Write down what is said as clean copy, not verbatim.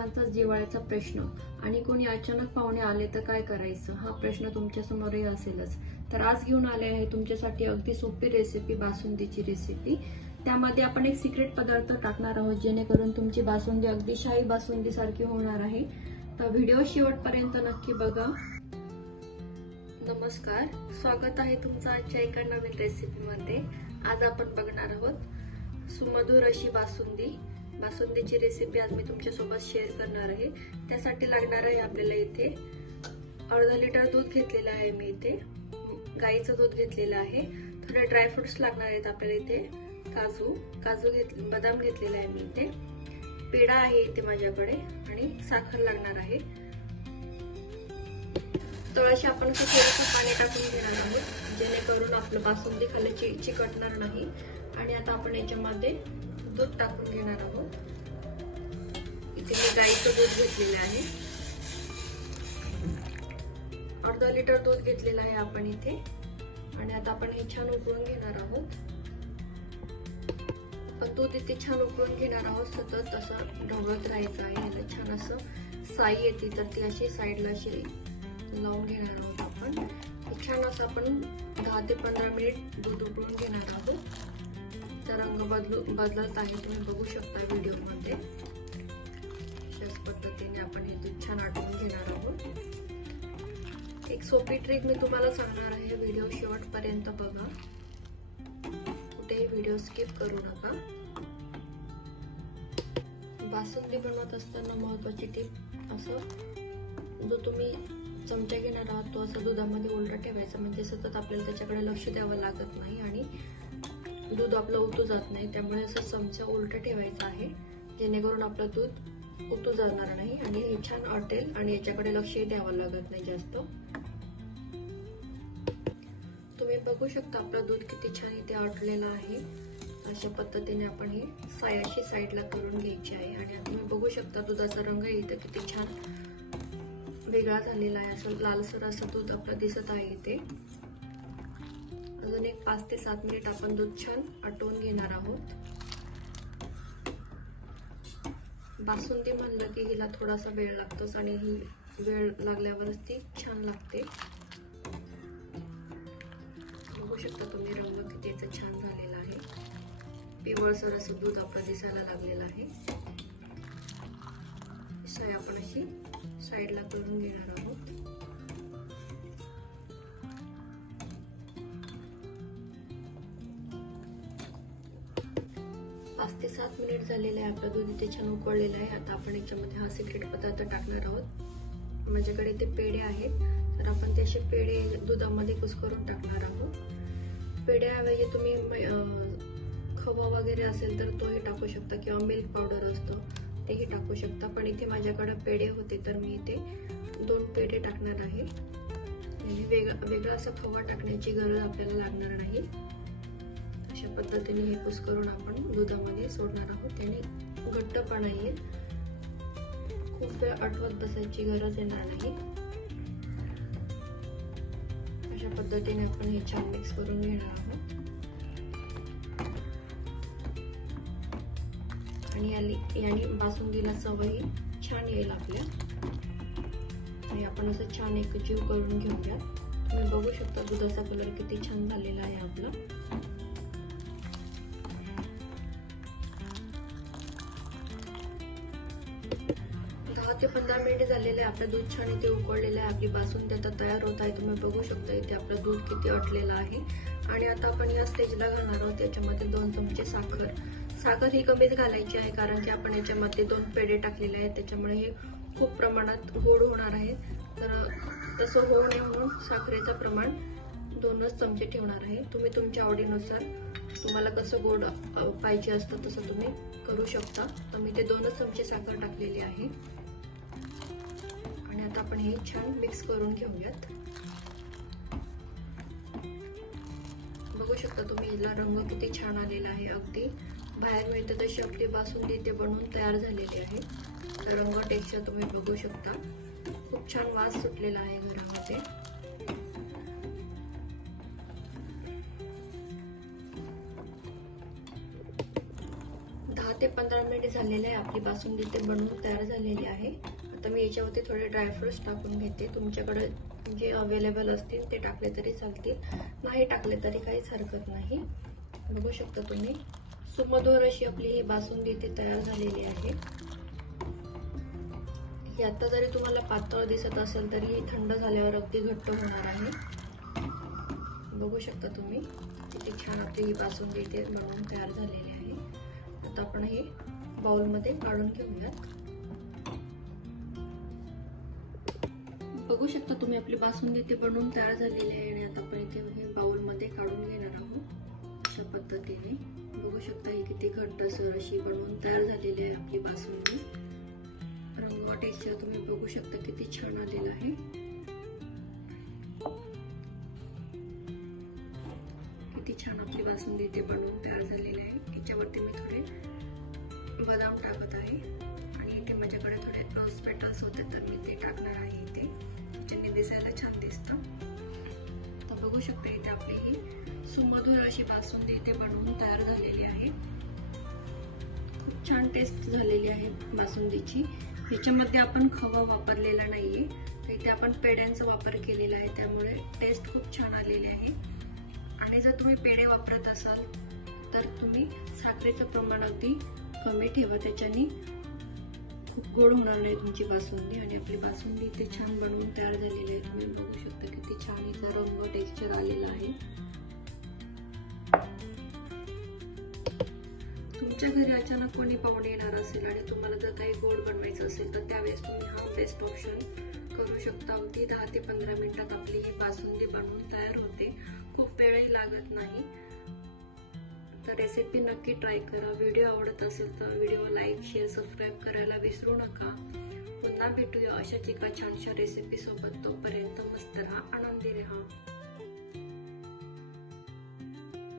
सर्वांचाच जिव्हाळ्याचा प्रश्न आणि कोणी अचानक पाहुणे आले तर काय करायचं हा प्रश्न तुमच्या समोरही असेलच। तर आज घेऊन आले आहे तुमच्यासाठी अगदी सोपी रेसिपी, बासुंदीची रेसिपी। त्यामध्ये आपण एक सिक्रेट पदार्थ टाकणार आहोत जेणेकरून तुमची बासुंदी अगदी शाही बासुंदी सारखी होणार आहे। तर व्हिडिओ शेवटपर्यंत नक्की बघा। नमस्कार, स्वागत आहे तुमचं आजच्या एका नवीन रेसिपीमध्ये। आज आपण बघणार आहोत सुमधुर अशी बासुंदीची रेसिपी आज मी तुमच्यासोबत शेअर करणार आहे। त्यासाठी लागणार आहे आपल्याला इथे अर्धा लिटर दूध घेतलेलं आहे, मी इथे गाईचं दूध घेतलेलं आहे। थोडे ड्रायफ्रुट्स लागणार आहेत आपल्याला, इथे बदाम घेतलेला आहे मी इथे, पेढा आहे इथे माझ्याकडे आणि साखर लागणार आहे। तळाशी आपण थोडंसं पाणी टाकून घेणार आहोत जेणेकरून आपलं बासुंदी खाली चिकटणार नाही। आणि आता आपण याच्यामध्ये दूध टाकून घेणार आहोत। इथे मी गाईचं दूध घेतलेलं आहे, अर्धा लिटर दूध घेतलेलं आहे आपण इथे। आणि आता आपण हे छान उकळून घेणार आहोत। पण दूध इथे छान उकळून घेणार आहोत, सतत असं ढवळत राहायचं आहे। याला छान असं साई येते तर ती अशी साईडला अशी लावून घेणार आहोत आपण। छान असं आपण 10 ते 15 मिनिट दूध उकळून घेणार आहोत। रंग बदलत आहे, तुम्ही बघू शकता व्हिडिओ मध्ये। अशाच पद्धतीने आपण हे दूध छान आटवून घेणार आहोत। एक सोपी ट्रिक मी तुम्हाला सांगणार आहे, व्हिडिओ शेवटपर्यंत बघा, कुठेही व्हिडिओ स्किप करू नका। बासुंदी बनवत असताना महत्त्वाची टिप, असं जो तुम्ही चमचा घेणार आहात तो असं दुधामध्ये उलटा ठेवायचा, म्हणजे सतत आपल्याला त्याच्याकडे लक्ष द्यावं लागत नाही आणि दूध आपलं उतू जात नाही। त्यामुळे असं चमचा उलटा ठेवायचा आहे जेणेकरून आपलं दूध उतू जाणार नाही आणि हे छान आटेल आणि याच्याकडे लक्षही द्यावं लागत नाही जास्त। तुम्ही बघू शकता आपलं दूध किती छान इथे आटलेलं आहे। अशा पद्धतीने आपण हे अशी साईडला करून घ्यायची आहे। आणि आता तुम्ही बघू शकता दुधाचा रंग इथे किती छान वेगळा झालेला आहे, असं लालसर असं दूध आपलं दिसत आहे इथे। अजून एक 5 ते 7 मिनिट आपण दूध छान आटवून घेणार आहोत। बासुंदी म्हणलं की हिला थोडासा वेळ लागतोच आणि ही वेळ लागल्यावरच ती छान लागते। बघू शकता तुम्ही रंग किती छान झालेला आहे, पिवळसर असं दूध आपलं दिसायला लागलेलं आहे। साई आपण अशी साईडला करून घेणार आहोत। 5 ते 7 मिनिट झालेले आहे, आपलं दूध इथे छान उकळलेलं आहे। आता आपण याच्यामध्ये हा सिक्रेट पदार्थ टाकणार आहोत। माझ्याकडे ते पेढे आहेत, तर आपण ते असे पेढे दुधामध्ये कुस्करून टाकणार आहोत। पेढ्याऐवजी तुम्ही खवा वगैरे असेल तर तोही टाकू शकता किंवा मिल्क पावडर असतं तेही टाकू शकता। पण इथे माझ्याकडे पेढे होते तर मी इथे 2 पेढे टाकणार आहे। म्हणजे वेगळा असा खवा टाकण्याची गरज आपल्याला लागणार नाही। अशा पद्धतीने हे कुस्करून आपण दुधामध्ये सोडणार आहोत, त्याने घट्टपणा येईल, खूप वेळ आटवत बसायची गरज येणार नाही। अशा पद्धतीने आपण हे छान मिक्स करून घेणार आहोत। आणि याने बासुंदीला चवही छान येईल आपल्या। आणि आपण असं छान एकजीव करून घेऊया। तुम्ही बघू शकता दुधाचा कलर किती छान झालेला आहे आपला। 10 ते 15 मिनिट झालेले आहे, आपलं दूध छान इथे उकळलेलं आहे, आपली बासुंदी आता तयार होत आहे। तुम्ही बघू शकता इथे आपलं दूध किती आटलेलं आहे। आणि आता आपण या स्टेजला घालणार आहोत त्याच्यामध्ये 2 चमचे साखर ही कमीच घालायची आहे, कारण की आपण याच्यामध्ये 2 पेढे टाकलेले आहेत, त्याच्यामुळे हे खूप प्रमाणात गोड होणार आहे। तर तसं होऊ नये म्हणून साखरेचं प्रमाण 2च चमचे ठेवणार आहे। तुम्ही तुमच्या आवडीनुसार तुम्हाला कसं गोड पाहिजे असतं तसं तुम्ही करू शकता। तर मी ते 2च चमचे साखर टाकलेली आहे। आणि आता आपण हे छान मिक्स करून घेऊयात। बघू शकता तुम्ही हिला रंग किती छान आलेला आहे, अगदी बाहेर मिळते तशी आपली बासुंदी इथे बनवून तयार झालेली आहे। रंग टेक्स्चर तुम्ही बघू शकता, खूप छान वास सुटलेला आहे घरामध्ये। 10 ते 15 मिनिट झालेले आहे. आपली बासुंदी ते बनवून तयार झालेली आहे. आता मी याच्यावरती थोडे ड्रायफ्रुट्स टाकून घेते. तुमच्याकडे जे अवेलेबल असतील ते टाकले तरी चालतील, नाही टाकले तरी काहीच हरकत नाही. बघू शकता तुम्ही सुमधुर अशी आपली ही बासुंदी इथे तयार झालेली आहे. ही आता जरी तुम्हाला पातळ दिसत असेल तरी थंड झाल्यावर अगदी घट्ट होणार आहे. बघू शकता तुम्ही किती छान आपली ही बासुंदी इथे बनवून तयार झालेली आहे. आता आपण हे बाउलमध्ये काढून घेऊयात. बघू शकता तुम्ही आपली बासुंदी इथे बनवून तयार झालेली आहे आणि आता आपण इथे हे बाउलमध्ये काढून घेणार आहोत अशा पद्धतीने. बघू शकता ही किती घट्टसर अशी बनवून तयार झालेली आहे आपली बासुंदी. रंग टेक्स्चर तुम्ही बघू शकता किती छान आलेला आहे. किती छान आपली बासुंदी इथे बनवून तयार झालेली आहे. याच्यावरती मी थोडे बदाम टाकत आहे आणि इथे माझ्याकडे थोडे रोज पेटल्स होते तर मी ते टाकणार आहे इथे, ज्याने दिसायला छान दिसतं. तर बघू शकता इथे आपली ही सुमधुर अशी बासुंदी इथे बनवून तयार झालेली आहे. खूप छान टेस्ट झालेली आहे बासुंदीची. ह्याच्यामध्ये आपण खवा वापरलेला नाहीये, तर इथे आपण पेड्यांचा वापर केलेला आहे, त्यामुळे टेस्ट खूप छान आलेली आहे. आणि जर तुम्ही पेढे वापरत असाल तर तुम्ही साखरेचं प्रमाण अगदी कमी ठेवा, त्याच्याने खूप गोड होणार नाही तुमची बासुंदी. आणि आपली बासुंदी इथे छान बनवून तयार झालेली आहे. तुम्ही बघू शकता किती छान इथला रंग टेक्स्चर आलेला आहे. तुमच्या घरी अचानक कोणी पाहुणे येणार असेल आणि तुम्हाला जर काही गोड बनवायचं असेल तर त्यावेळेस तुम्ही हा बेस्ट ऑप्शन करू शकता. अगदी 10 ते 15 मिनिटात आपली ही बासुंदी बनवून तयार होते. खूप वेळही लागत नाही. तर रेसिपी नक्की ट्राय करा. व्हिडिओ आवडत असेल तर व्हिडिओ लाईक, शेअर, सबस्क्राईब करायला विसरू नका. पुन्हा भेटूया अशाच एका छानशा रेसिपी सोबत. तोपर्यंत मस्त राहा, आनंदी राहा.